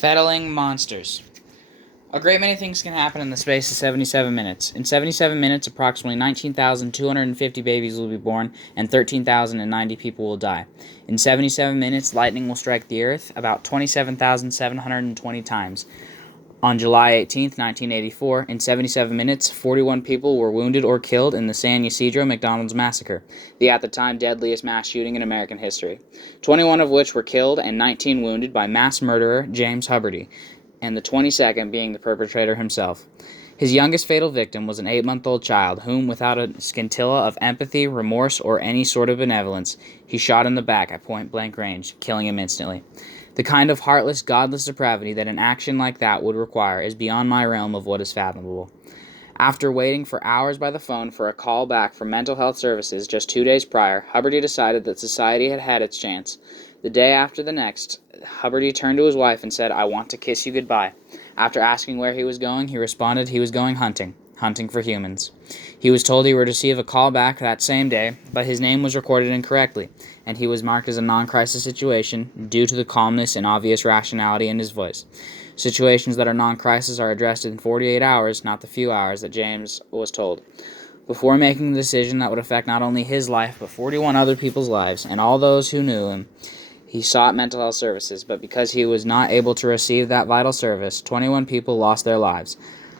Fettling monsters. A great many things can happen in the space of 77 minutes. In 77 minutes, approximately 19,250 babies will be born and 13,090 people will die. In 77 minutes, lightning will strike the Earth about 27,720 times. On July 18, 1984, in 77 minutes, 41 people were wounded or killed in the San Ysidro McDonald's massacre, the at the time deadliest mass shooting in American history, 21 of which were killed and 19 wounded by mass murderer James Huberty, and the 22nd being the perpetrator himself. His youngest fatal victim was an 8-month-old child whom, without a scintilla of empathy, remorse, or any sort of benevolence, he shot in the back at point-blank range, killing him instantly. The kind of heartless, godless depravity that an action like that would require is beyond my realm of what is fathomable. After waiting for hours by the phone for a call back from mental health services just 2 days prior, Huberty decided that society had had its chance. The day after the next, Huberty turned to his wife and said, "I want to kiss you goodbye." After asking where he was going, he responded he was going hunting for humans. He was told he would receive a call back that same day, but his name was recorded incorrectly, and he was marked as a non-crisis situation due to the calmness and obvious rationality in his voice. Situations that are non-crisis are addressed in 48 hours, not the few hours that James was told. Before making the decision that would affect not only his life, but 41 other people's lives, and all those who knew him, he sought mental health services, but because he was not able to receive that vital service, 21 people lost their lives.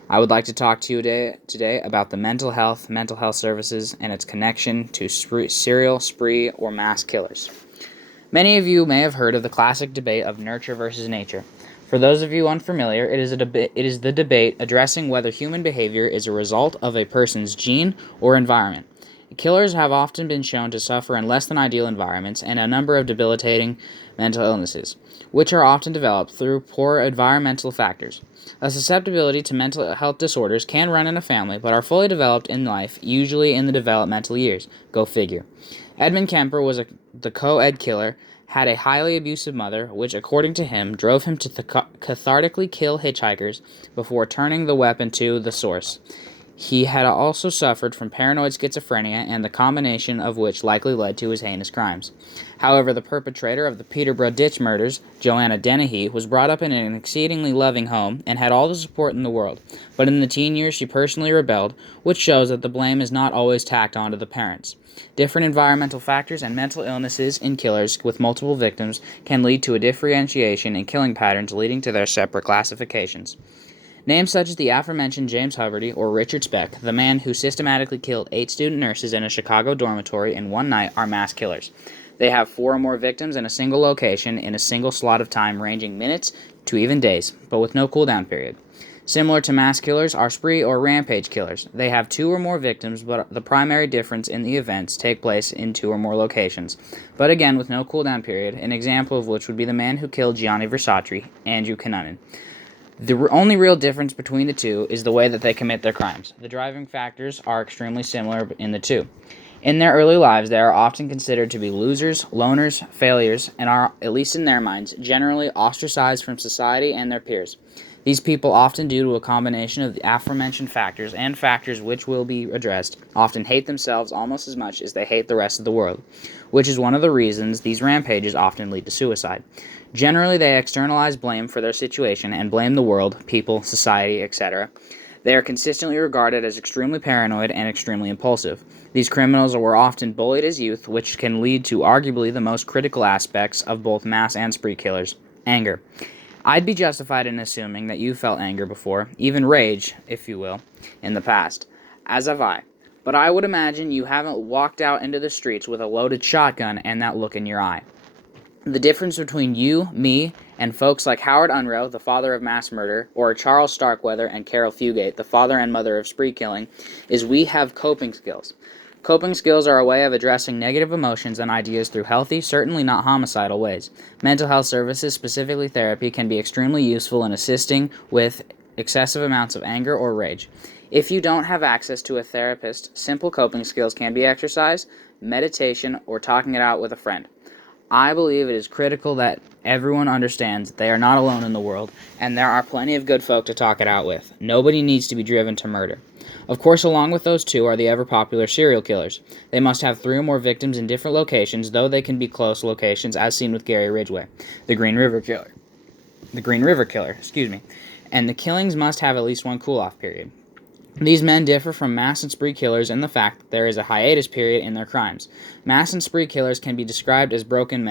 I would like to talk to you today about the mental health services, and its connection to serial, spree, or mass killers. Many of you may have heard of the classic debate of nurture versus nature. For those of you unfamiliar, it is the debate addressing whether human behavior is a result of a person's gene or environment. Killers have often been shown to suffer in less than ideal environments and a number of debilitating mental illnesses, which are often developed through poor environmental factors. A susceptibility to mental health disorders can run in a family, but are fully developed in life, usually in the developmental years. Go figure. Edmund Kemper was the co-ed killer, had a highly abusive mother, which, according to him, drove him to cathartically kill hitchhikers before turning the weapon to the source. He had also suffered from paranoid schizophrenia, and the combination of which likely led to his heinous crimes. However, the perpetrator of the Peterborough Ditch murders, Joanna Dennehy, was brought up in an exceedingly loving home and had all the support in the world. But in the teen years, she personally rebelled, which shows that the blame is not always tacked onto the parents. Different environmental factors and mental illnesses in killers with multiple victims can lead to a differentiation in killing patterns, leading to their separate classifications. Names such as the aforementioned James Huberty or Richard Speck, the man who systematically killed 8 student nurses in a Chicago dormitory in one night, are mass killers. They have 4 or more victims in a single location in a single slot of time ranging minutes to even days, but with no cooldown period. Similar to mass killers are spree or rampage killers. They have 2 or more victims, but the primary difference in the events take place in 2 or more locations, but again with no cooldown period, an example of which would be the man who killed Gianni Versace, Andrew Cunanan. The only real difference between the two is the way that they commit their crimes. The driving factors are extremely similar in the two. In their early lives, they are often considered to be losers, loners, failures, and are, at least in their minds, generally ostracized from society and their peers. These people, often due to a combination of the aforementioned factors and factors which will be addressed, often hate themselves almost as much as they hate the rest of the world, which is one of the reasons these rampages often lead to suicide. Generally, they externalize blame for their situation and blame the world, people, society, etc. They are consistently regarded as extremely paranoid and extremely impulsive. These criminals were often bullied as youth, which can lead to arguably the most critical aspects of both mass and spree killers: anger. I'd be justified in assuming that you felt anger before, even rage, if you will, in the past, as have I. But I would imagine you haven't walked out into the streets with a loaded shotgun and that look in your eye. The difference between you, me, and folks like Howard Unruh, the father of mass murder, or Charles Starkweather and Carol Fugate, the father and mother of spree killing, is we have coping skills. Coping skills are a way of addressing negative emotions and ideas through healthy, certainly not homicidal ways. Mental health services, specifically therapy, can be extremely useful in assisting with excessive amounts of anger or rage. If you don't have access to a therapist, simple coping skills can be exercise, meditation, or talking it out with a friend. I believe it is critical that everyone understands that they are not alone in the world, and there are plenty of good folk to talk it out with. Nobody needs to be driven to murder. Of course, along with those two are the ever-popular serial killers. They must have 3 or more victims in different locations, though they can be close locations, as seen with Gary Ridgway, the Green River Killer. the Green River Killer, and the killings must have at least one cool-off period. These men differ from mass and spree killers in the fact that there is a hiatus period in their crimes. Mass and spree killers can be described as broken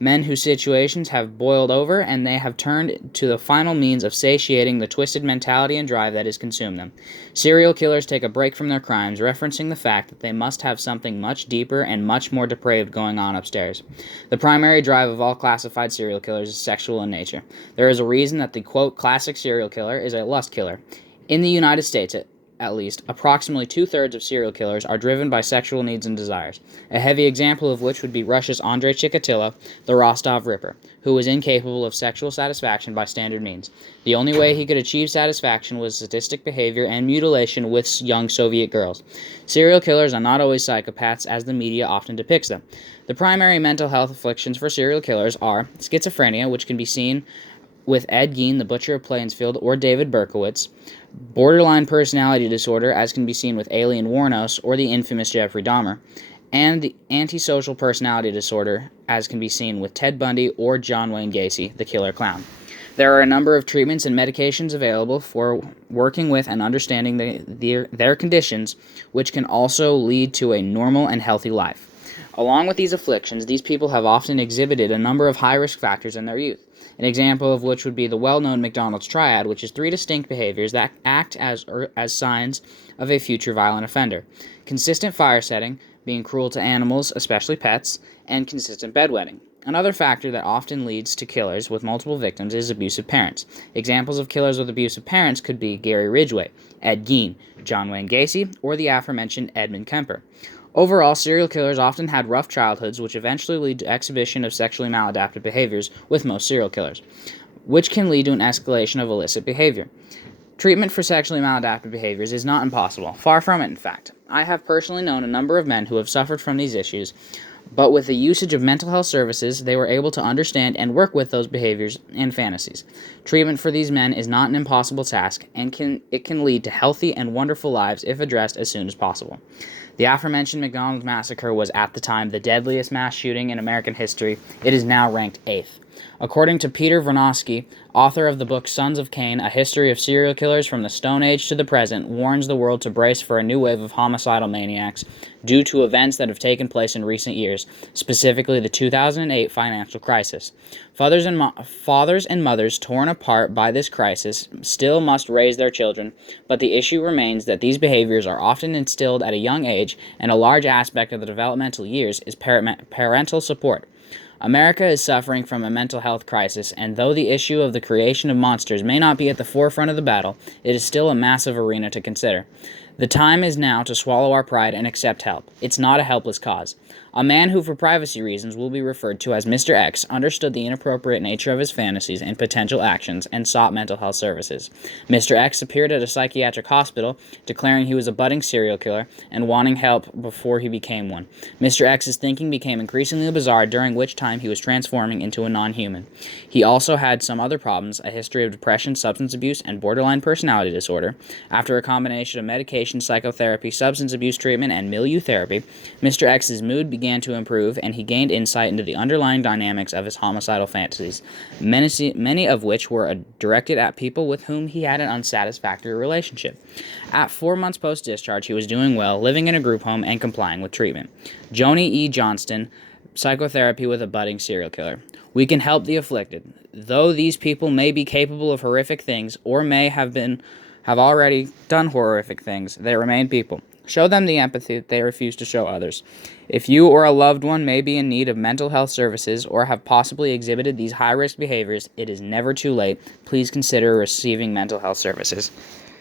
men whose situations have boiled over and they have turned to the final means of satiating the twisted mentality and drive that has consumed them. Serial killers take a break from their crimes, referencing the fact that they must have something much deeper and much more depraved going on upstairs. The primary drive of all classified serial killers is sexual in nature. There is a reason that the, quote, classic serial killer is a lust killer. In the United States, at least, approximately 2/3 of serial killers are driven by sexual needs and desires, a heavy example of which would be Russia's Andrei Chikatilo, the Rostov Ripper, who was incapable of sexual satisfaction by standard means. The only way he could achieve satisfaction was sadistic behavior and mutilation with young Soviet girls. Serial killers are not always psychopaths, as the media often depicts them. The primary mental health afflictions for serial killers are schizophrenia, which can be seen with Ed Gein, the Butcher of Plainsfield, or David Berkowitz, borderline personality disorder, as can be seen with Alien Warnos or the infamous Jeffrey Dahmer, and the antisocial personality disorder, as can be seen with Ted Bundy or John Wayne Gacy, the Killer Clown. There are a number of treatments and medications available for working with and understanding their conditions, which can also lead to a normal and healthy life. Along with these afflictions, these people have often exhibited a number of high-risk factors in their youth, an example of which would be the well-known McDonald's triad, which is 3 distinct behaviors that act as signs of a future violent offender: consistent fire setting, being cruel to animals, especially pets, and consistent bedwetting. Another factor that often leads to killers with multiple victims is abusive parents. Examples of killers with abusive parents could be Gary Ridgway, Ed Gein, John Wayne Gacy, or the aforementioned Edmund Kemper. Overall, serial killers often had rough childhoods, which eventually lead to exhibition of sexually maladaptive behaviors with most serial killers, which can lead to an escalation of illicit behavior. Treatment for sexually maladaptive behaviors is not impossible, far from it in fact. I have personally known a number of men who have suffered from these issues, but with the usage of mental health services, they were able to understand and work with those behaviors and fantasies. Treatment for these men is not an impossible task, and it can lead to healthy and wonderful lives if addressed as soon as possible. The aforementioned McDonald's massacre was at the time the deadliest mass shooting in American history. It is now ranked 8th. According to Peter Vronsky, author of the book Sons of Cain, A History of Serial Killers from the Stone Age to the Present, warns the world to brace for a new wave of homicidal maniacs due to events that have taken place in recent years, specifically the 2008 financial crisis. Fathers and mothers torn apart by this crisis still must raise their children, but the issue remains that these behaviors are often instilled at a young age, and a large aspect of the developmental years is parental support. America is suffering from a mental health crisis, and though the issue of the creation of monsters may not be at the forefront of the battle, it is still a massive arena to consider. The time is now to swallow our pride and accept help. It's not a helpless cause. A man who, for privacy reasons, will be referred to as Mr. X understood the inappropriate nature of his fantasies and potential actions and sought mental health services. Mr. X appeared at a psychiatric hospital, declaring he was a budding serial killer and wanting help before he became one. Mr. X's thinking became increasingly bizarre, during which time he was transforming into a non-human. He also had some other problems, a history of depression, substance abuse, and borderline personality disorder. After a combination of medication, psychotherapy, substance abuse treatment, and milieu therapy, Mr. X's mood began to improve, and he gained insight into the underlying dynamics of his homicidal fantasies, many of which were directed at people with whom he had an unsatisfactory relationship. At 4 months post-discharge, he was doing well, living in a group home, and complying with treatment. Joni E. Johnston, Psychotherapy with a Budding Serial Killer. We can help the afflicted. Though these people may be capable of horrific things, or may have already done horrific things, they remain people. Show them the empathy that they refuse to show others. If you or a loved one may be in need of mental health services or have possibly exhibited these high-risk behaviors, it is never too late. Please consider receiving mental health services.